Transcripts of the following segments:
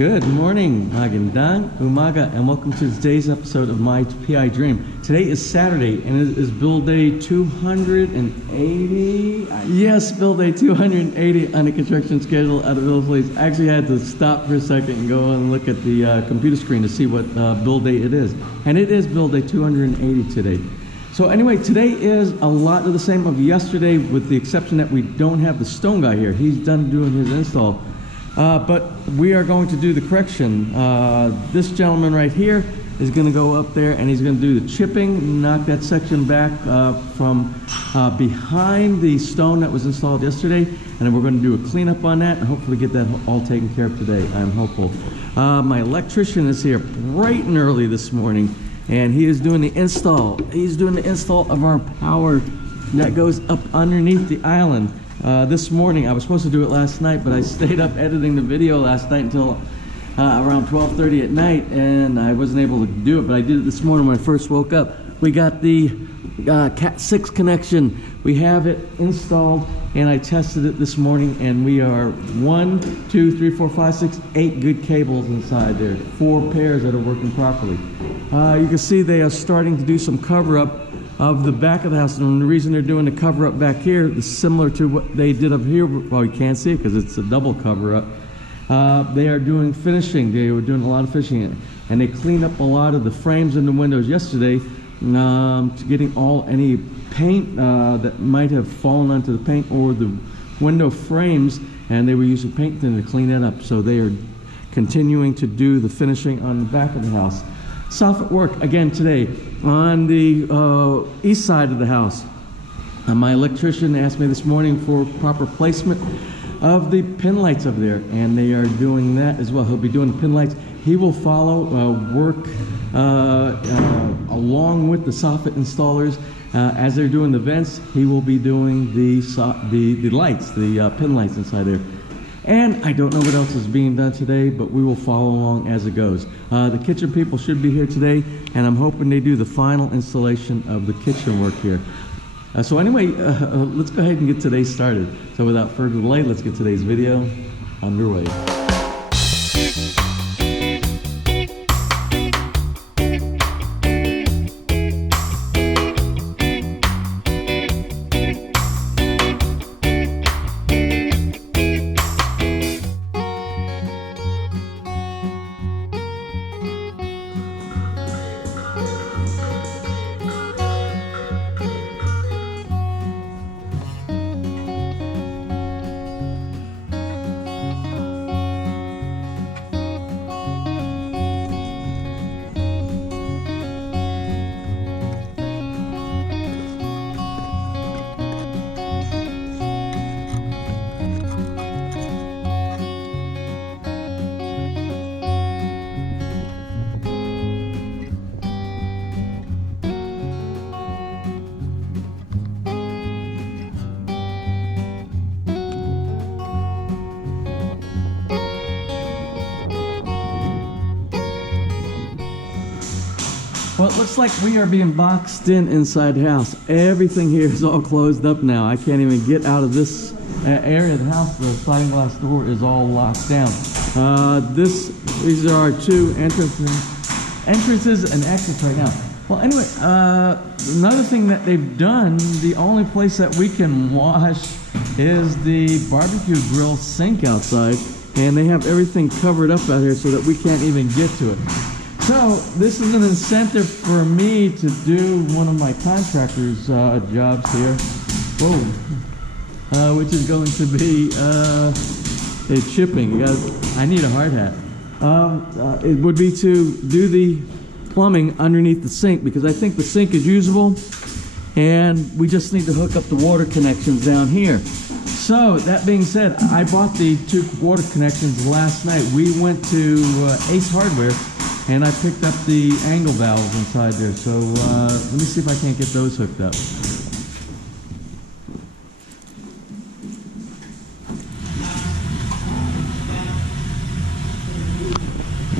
Good morning, magandang umaga, and welcome to today's episode of My PI Dream. Today is Saturday, and it is build day 280. Yes, build day 280 on the construction schedule out of Feliz. I actually had to stop for a second and go and look at the computer screen to see what build day it is. And it is build day 280 today. So anyway, today is a lot of the same of yesterday, with the exception that we don't have the stone guy here. He's done doing his install. But we are going to do the correction. This gentleman right here is going to go up there and he's going to do the chipping, knock that section back from behind the stone that was installed yesterday, and then we're going to do a cleanup on that and hopefully get that all taken care of today. I'm hopeful. My electrician is here bright and early this morning, and he is doing the install. He's doing the install of our power that goes up underneath the island. This morning, I was supposed to do it last night, but I stayed up editing the video last night until around 12:30 at night, and I wasn't able to do it, but I did it this morning when I first woke up. We got the Cat 6 connection. We have it installed, and I tested it this morning, and we are 1, 2, 3, 4, 5, 6, 8 good cables inside there. 4 pairs that are working properly. You can see they are starting to do some cover-up of the back of the house, and the reason they're doing the cover up back here is similar to what they did up here. Well, you can't see it because it's a double cover up. They are doing finishing. They were doing a lot of finishing, and they cleaned up a lot of the frames in the windows yesterday, getting any paint that might have fallen onto the paint or the window frames, and they were using paint thinner to clean that up. So they are continuing to do the finishing on the back of the house. Soffit work again today on the east side of the house. My electrician asked me this morning for proper placement of the pin lights up there, and they are doing that as well. He'll be doing the pin lights. He will follow work along with the soffit installers as they're doing the vents. He will be doing the lights, the pin lights inside there. And I don't know what else is being done today, but we will follow along as it goes. The kitchen people should be here today, and I'm hoping they do the final installation of the kitchen work here. So anyway, let's go ahead and get today started. So without further delay, let's get today's video underway. Well, it looks like we are being boxed in inside the house. Everything here is all closed up now. I can't even get out of this area of the house. The sliding glass door is all locked down. These are our 2 entrances and exits right now. Well, anyway, another thing that they've done, the only place that we can wash is the barbecue grill sink outside, and they have everything covered up out here so that we can't even get to it. So this is an incentive for me to do one of my contractor's jobs here, which is going to be a chipping. I need a hard hat. It would be to do the plumbing underneath the sink, because I think the sink is usable, and we just need to hook up the water connections down here. So that being said, I bought the 2 water connections last night. We went to Ace Hardware, and I picked up the angle valves inside there. So let me see if I can't get those hooked up.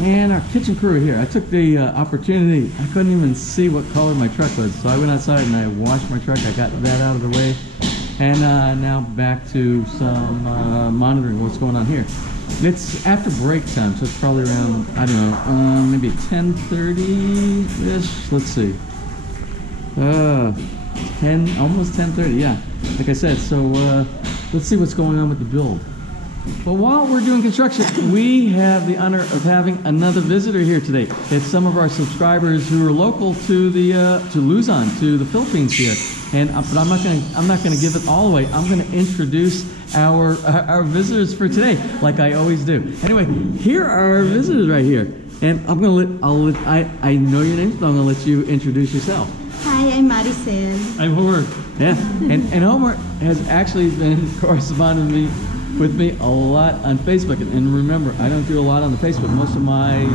And our kitchen crew here. I took the opportunity. I couldn't even see what color my truck was, so I went outside and I washed my truck. I got that out of the way. And now back to some monitoring what's going on here. It's after break time, so it's probably around, I don't know, maybe 10:30-ish. Let's see. almost 10:30, yeah. Like I said, so let's see what's going on with the build. But while we're doing construction, we have the honor of having another visitor here today. It's some of our subscribers who are local to the to Luzon, to the Philippines here. And but I'm not gonna give it all away. I'm gonna introduce our visitors for today, like I always do. Anyway, here are our visitors right here, and I know your name, so I'm gonna let you introduce yourself. Hi, I'm Maricel. I'm Homer. Yeah, and Homer has actually been corresponding with me a lot on Facebook. And remember, I don't do a lot on the Facebook. Most of my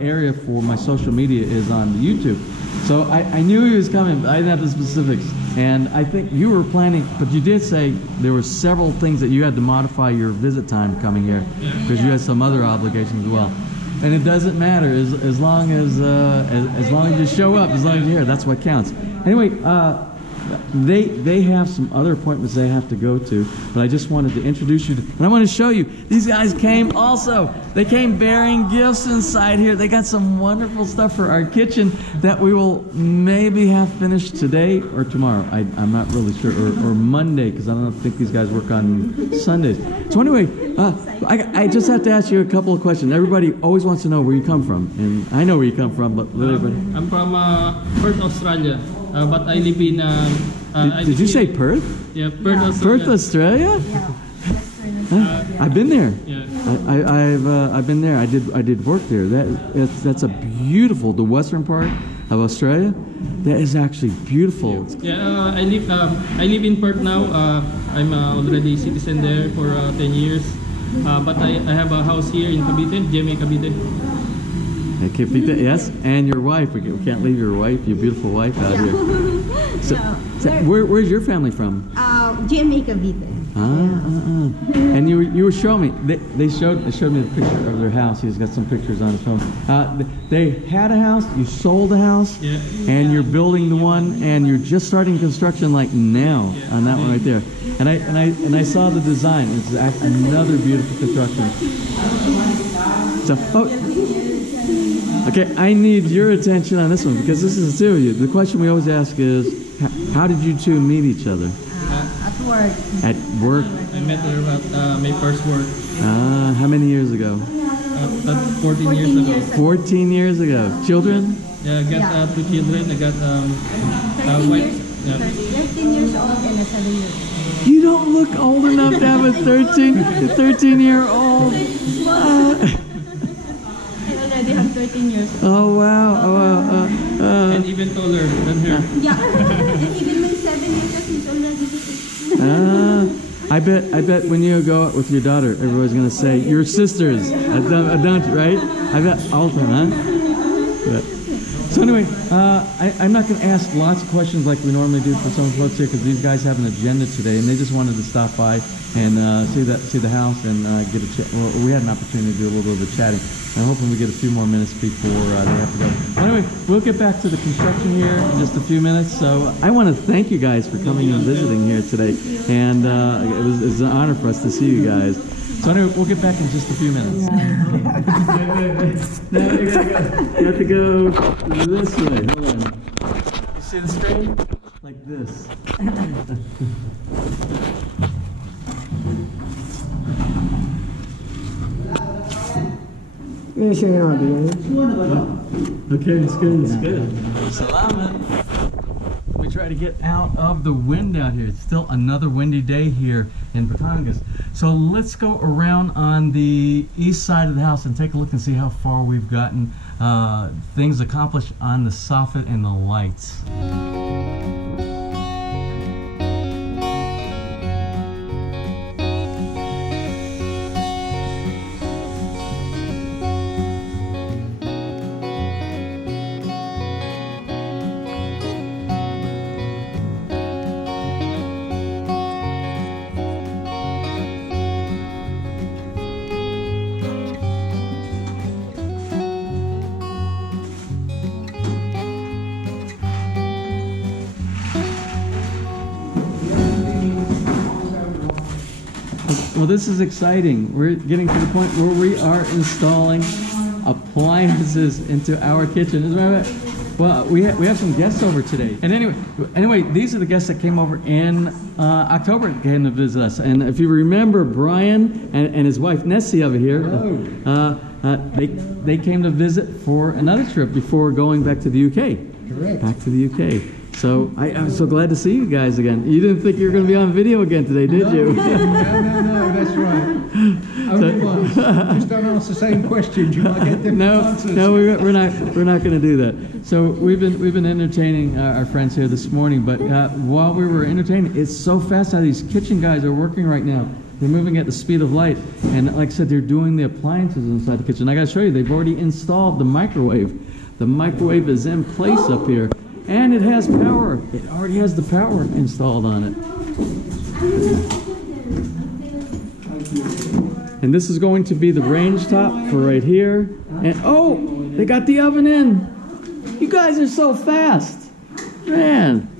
area for my social media is on YouTube. So I knew he was coming, but I didn't have the specifics. And I think you were planning, but you did say there were several things that you had to modify your visit time coming here, because you had some other obligations as well. And it doesn't matter as long as you show up, as long as you're here. That's what counts. Anyway, they have some other appointments they have to go to, but I just wanted to introduce you to, and I want to show you. These guys came also. They came bearing gifts inside here. They got some wonderful stuff for our kitchen that we will maybe have finished today or tomorrow. I'm not really sure, or Monday, because I don't think these guys work on Sundays. So anyway, I just have to ask you a couple of questions. Everybody always wants to know where you come from, and I know where you come from, but let everybody. I'm from Perth, Australia, but I live in. Did you say Perth? Yeah, Perth, Australia. Perth, Australia? Yeah. I've been there. Yeah. I've been there. I did work there. That's a beautiful, the western part of Australia. That is actually beautiful. Yeah, I live in Perth now. I'm already citizen there for 10 years. But I have a house here in Cavite, GMA Cavite. Cavite, yes, and your wife. We can't leave your wife, your beautiful wife, out here. So, where's your family from? GMA Cavite. And you were showing me. They showed me the picture of their house. He's got some pictures on his phone. They had a house. You sold a house, yeah. And you're building the one, and you're just starting construction like now on that one right there. And I saw the design. It's another beautiful construction. So, okay, I need your attention on this one because this is the two of you. The question we always ask is, how did you two meet each other? At work. At work? I met her at my first work. How many years ago? 14 years ago. 14 years ago. Children? Yeah, I got 2 children. I got wife. 13 years old and a 7 year old. You don't look old enough to have a 13-year-old. I have 13 years old. Oh wow! And even taller than her. Yeah, and even my 7 years old is already 6. I bet when you go out with your daughter, everybody's gonna say you're sisters. Don't you, right? I bet all the time, huh? But, so anyway, I'm not gonna ask lots of questions like we normally do for some folks here because these guys have an agenda today, and they just wanted to stop by and see the house and get a chat. Well, we had an opportunity to do a little bit of chatting. I'm hoping we get a few more minutes before they have to go. Anyway, we'll get back to the construction here in just a few minutes. So I want to thank you guys for coming and visiting here today. And it was an honor for us to see you guys. So anyway, we'll get back in just a few minutes. Now you have to go this way. Hold on. You see the screen? Like this. Okay, it's good. It's good. Salamat. We try to get out of the wind out here. It's still another windy day here in Batangas. So let's go around on the east side of the house and take a look and see how far we've gotten things accomplished on the soffit and the lights. Well, this is exciting. We're getting to the point where we are installing appliances into our kitchen. Isn't that right? Well, we have some guests over today. And anyway, these are the guests that came over in October, came to visit us. And if you remember, Brian and his wife Nessie over here, they came to visit for another trip before going back to the UK. Correct. Back to the UK. So I'm so glad to see you guys again. You didn't think you were going to be on video again today, did you? No, that's right. Only once. Just don't ask the same questions. You might get different answers. No, we're not going to do that. So we've been entertaining our friends here this morning. But while we were entertaining, it's so fast how these kitchen guys are working right now. They're moving at the speed of light, and like I said, they're doing the appliances inside the kitchen. I got to show you, they've already installed the microwave. The microwave is in place up here. And it has power. It already has the power installed on it. And this is going to be the range top for right here. And oh, they got the oven in. You guys are so fast. Man.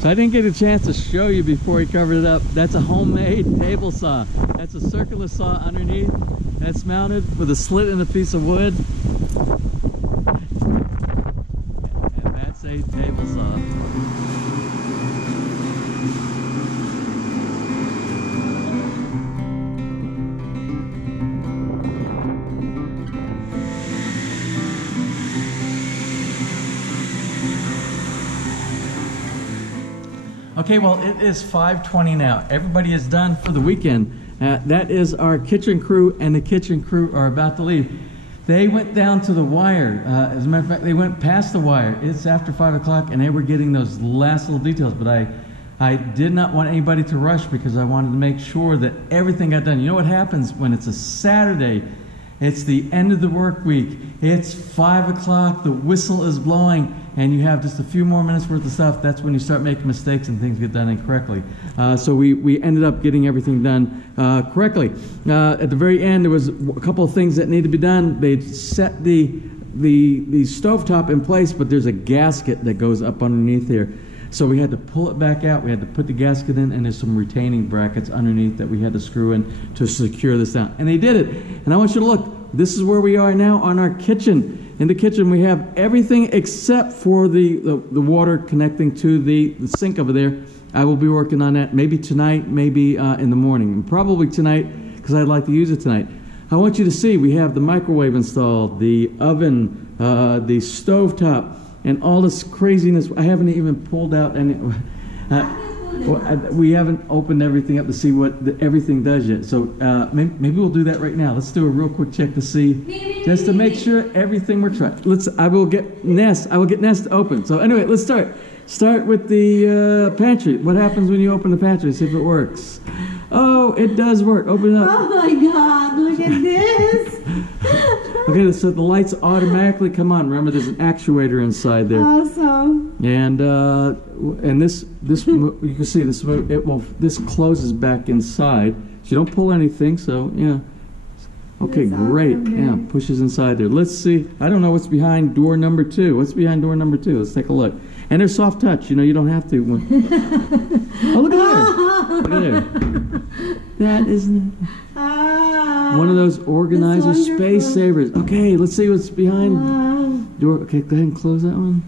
So I didn't get a chance to show you before he covered it up. That's a homemade table saw. That's a circular saw underneath. That's mounted with a slit in a piece of wood. And that's a table saw. Okay, well, it is 5:20 now. Everybody is done for the weekend. That is our kitchen crew, and the kitchen crew are about to leave. They went down to the wire. As a matter of fact, they went past the wire. It's after 5 o'clock, and they were getting those last little details. But I did not want anybody to rush because I wanted to make sure that everything got done. You know what happens when it's a Saturday? It's the end of the work week. It's 5 o'clock, the whistle is blowing, and you have just a few more minutes worth of stuff. That's when you start making mistakes and things get done incorrectly. So we ended up getting everything done correctly. At the very end, there was a couple of things that need to be done. They set the stovetop in place, but there's a gasket that goes up underneath here. So we had to pull it back out. We had to put the gasket in, and there's some retaining brackets underneath that we had to screw in to secure this down. And they did it. And I want you to look. This is where we are now on our kitchen. In the kitchen, we have everything except for the water connecting to the sink over there. I will be working on that maybe tonight, maybe in the morning. And probably tonight, because I'd like to use it tonight. I want you to see we have the microwave installed, the oven, the stovetop, and all this craziness. I haven't even pulled out any. We haven't opened everything up to see what everything does yet. So maybe we'll do that right now. Let's do a real quick check to see, just to make sure everything works right. I will get Nest to open. So anyway, let's start. Start with the pantry. What happens when you open the pantry? See if it works. Oh, it does work. Open it up. Oh my God! Look at this. Okay, so the lights automatically come on. Remember, there's an actuator inside there. Awesome. And this you can see this closes back inside. So you don't pull anything. So yeah. Okay, That's great. awesome, Yeah, pushes inside there. Let's see. I don't know what's behind door number 2. What's behind door number 2? Let's take a look. And there's soft touch. You know, you don't have to. Oh, look at there. Look at there. That is one of those organizer space savers. Okay, let's see what's behind door. Okay, go ahead and close that one.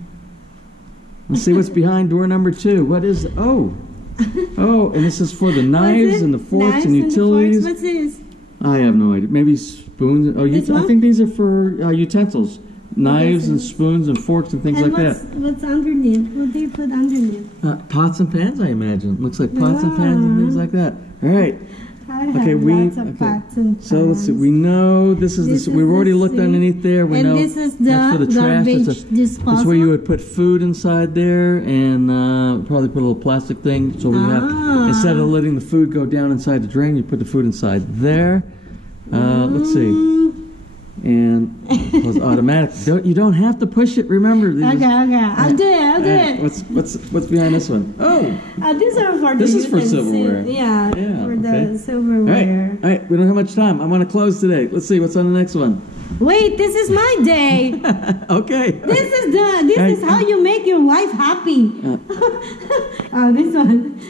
Let's see what's behind door number 2. What is? Oh, and this is for the knives and the forks and utilities. What's this? I have no idea. Maybe spoons. Oh, I think these are for utensils. Knives and spoons and forks and things like that. What's underneath? What do you put underneath? Pots and pans, I imagine. Looks like pots and pans and things like that. All right. I have Okay, lots of pots and pans. So let's see. We know this is This the. is We've already the looked sink. underneath there. We And know this is that's for the the trash. garbage That's where you disposal? would put food inside there, and probably put a little plastic thing. So we have instead of letting the food go down inside the drain, you put the food inside there. Let's see. And it was automatic. You don't have to push it. Remember. Okay, I'll do it. What's behind this one? Oh, These are for this the is for silverware. Yeah, Yeah, for okay. the silverware. All right. We don't have much time. I want to close today. Let's see what's on the next one. Wait, this is my day. Okay. This is how you make your wife happy. Oh, this one.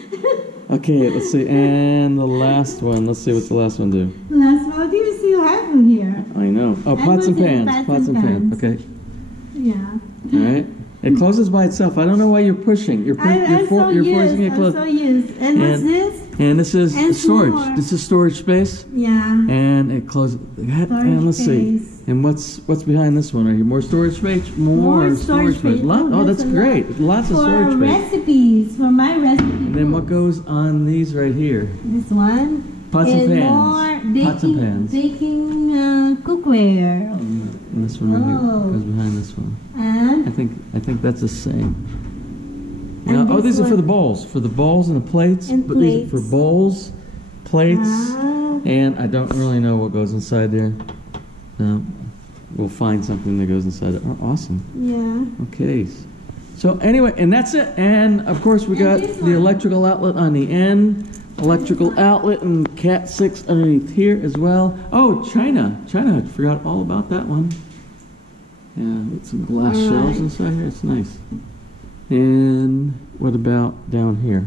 Okay, let's see. And the last one. Let's see what's the last one do. Last one, what do you still have in here? I know. Oh, pots and pans. Pots and pans. Okay. Yeah. All right. It closes by itself. I don't know why you're pushing. You're forcing it close. I'm so used. And what's this? And this is And storage. more. This is storage space. Yeah. And it closes. And let's see. space. And what's behind this one? Are you more storage space? More storage space. Oh, that's a lot. great. Lots of storage For space. recipes, for my recipe. And then what goes on these right here? This one. Pots and pans. More Pots and pans. baking cookware. And this one right here Oh. goes behind this one. And I think that's the same. And Now, this these are for one- the bowls. For the bowls and the plates. And But these are for plates. bowls, plates, Ah. and I don't really know what goes inside there. We'll find something that goes inside it. Oh, awesome. yeah. Okay. So anyway, and that's it. And of course we got this the one. electrical outlet on the end. Electrical outlet and Cat 6 underneath here as well. Oh, China. I forgot all about that one. Yeah, with some glass All shelves right. inside here. It's nice. And what about down here?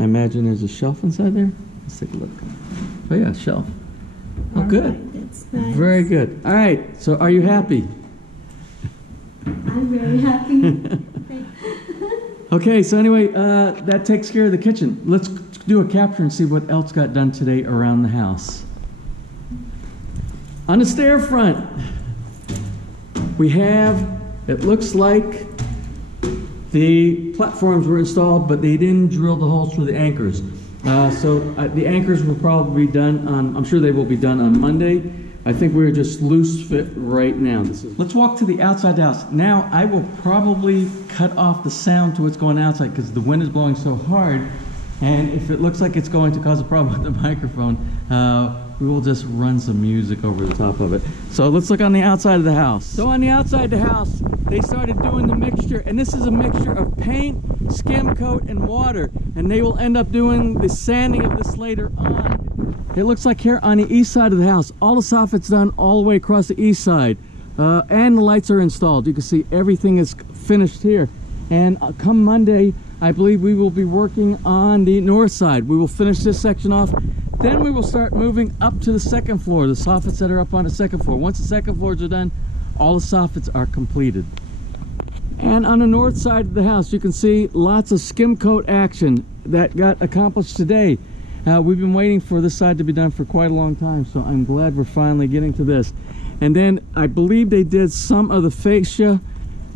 I imagine there's a shelf inside there. Let's take a look. Oh yeah, shelf. Oh, All good. right, that's nice. Very good. All right. So are you happy? I'm very happy. Okay, so anyway, that takes care of the kitchen. Let's do a capture and see what else got done today around the house. On the stair front, we have, it looks like the platforms were installed, but they didn't drill the holes for the anchors. So the anchors will probably be done on, I'm sure they will be done on Monday. I think we're just loose fit right now. Let's walk to the outside of the house. Now, I will probably cut off the sound to what's going outside because the wind is blowing so hard. And if it looks like it's going to cause a problem with the microphone, we will just run some music over the top of it. So let's look on the outside of the house. So on the outside of the house, they started doing the mixture. And this is a mixture of paint, skim coat, and water. And they will end up doing the sanding of this later on. It looks like here on the east side of the house, all the soffits done all the way across the east side. And the lights are installed. You can see everything is finished here. And come Monday, I believe we will be working on the north side. We will finish this section off. Then we will start moving up to the second floor, the soffits that are up on the second floor. Once the second floors are done, all the soffits are completed. And on the north side of the house, you can see lots of skim coat action that got accomplished today. We've been waiting for this side to be done for quite a long time, so I'm glad we're finally getting to this. And then I believe they did some of the fascia.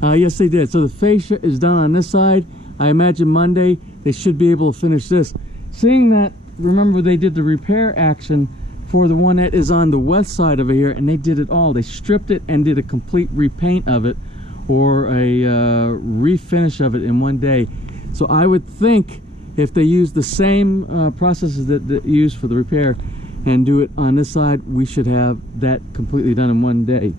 Yes, they did. So the fascia is done on this side. I imagine Monday they should be able to finish this. Seeing that, remember they did the repair action for the one that is on the west side over here, and they did it all. They stripped it and did a complete repaint of it, or a refinish of it in one day. So I would think if they use the same processes that used for the repair and do it on this side, we should have that completely done in one day.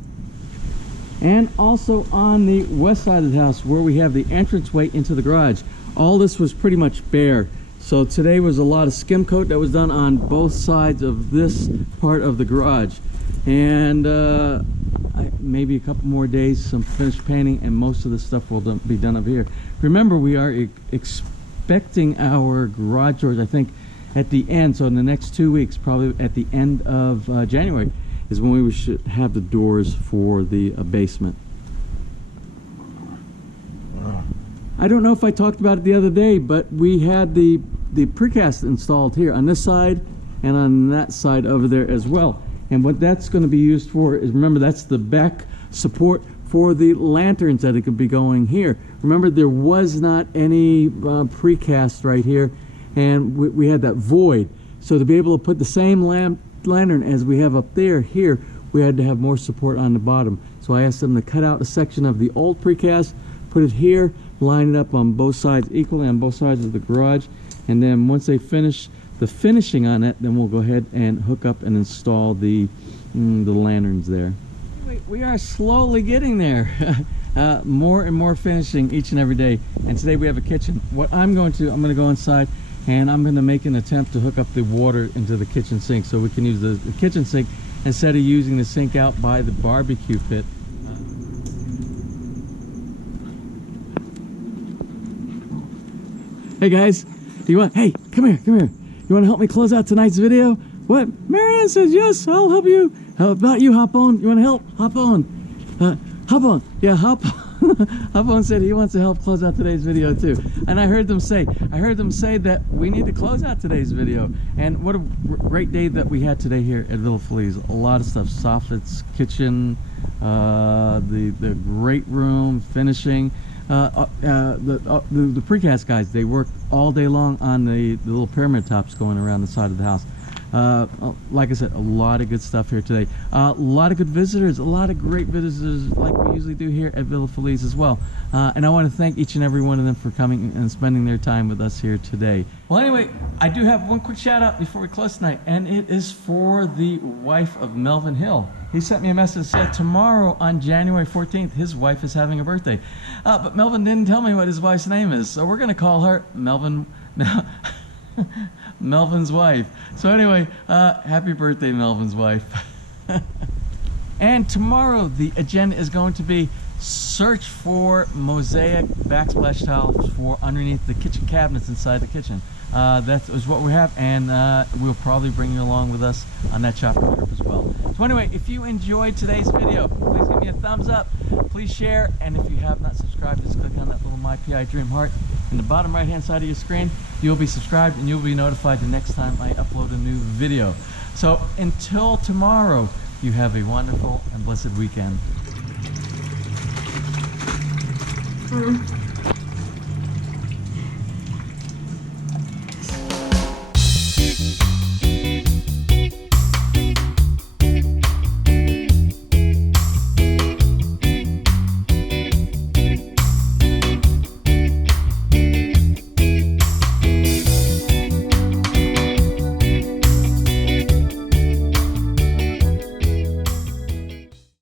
And also on the west side of the house, where we have the entranceway into the garage, all this was pretty much bare. So today was a lot of skim coat that was done on both sides of this part of the garage. And maybe a couple more days, some finished painting, and most of the stuff will be done up here. Remember, we are expecting our garage doors, I think, at the end. So in the next 2 weeks, probably at the end of January, is when we should have the doors for the basement. I don't know if I talked about it the other day, but we had the precast installed here on this side and on that side over there as well. And what that's going to be used for is, remember, that's the back support for the lanterns that it could be going here. Remember, there was not any precast right here, and we had that void. So to be able to put the same lantern as we have up there, here, we had to have more support on the bottom. So I asked them to cut out a section of the old precast, put it here, line it up on both sides equally on both sides of the garage, and then once they finish the finishing on it, then we'll go ahead and hook up and install the lanterns there. Anyway, we are slowly getting there. More and more finishing each and every day. And today we have a kitchen. What I'm going to go inside and I'm going to make an attempt to hook up the water into the kitchen sink so we can use the kitchen sink instead of using the sink out by the barbecue pit. Hey guys, hey, come here. You want to help me close out tonight's video? What? Marianne says yes, I'll help you. How about you? Hop on. You want to help? Hop on. Hop on. Yeah, hop on said he wants to help close out today's video too. And I heard them say that we need to close out today's video. And what a great day that we had today here at Villa Feliz. A lot of stuff, Soffits, kitchen, the great room, finishing. The precast guys, they worked all day long on the little pyramid tops going around the side of the house. Like I said, a lot of good stuff here today. A lot of good visitors, a lot of great visitors like we usually do here at Villa Feliz as well. And I want to thank each and every one of them for coming and spending their time with us here today. Well, anyway, I do have one quick shout out before we close tonight, and it is for the wife of Melvin Hill. He sent me a message that said tomorrow on January 14th, his wife is having a birthday. But Melvin didn't tell me what his wife's name is, so we're going to call her Melvin's wife. So anyway, happy birthday, Melvin's wife. And tomorrow the agenda is going to be search for mosaic backsplash tiles for underneath the kitchen cabinets inside the kitchen. That is what we have, and we'll probably bring you along with us on that shopping trip as well. So anyway, if you enjoyed today's video, please give me a thumbs up, please share, and if you have not subscribed, just click on that little My PI Dream heart in the bottom right hand side of your screen. You'll be subscribed and you'll be notified the next time I upload a new video. So until tomorrow, you have a wonderful and blessed weekend.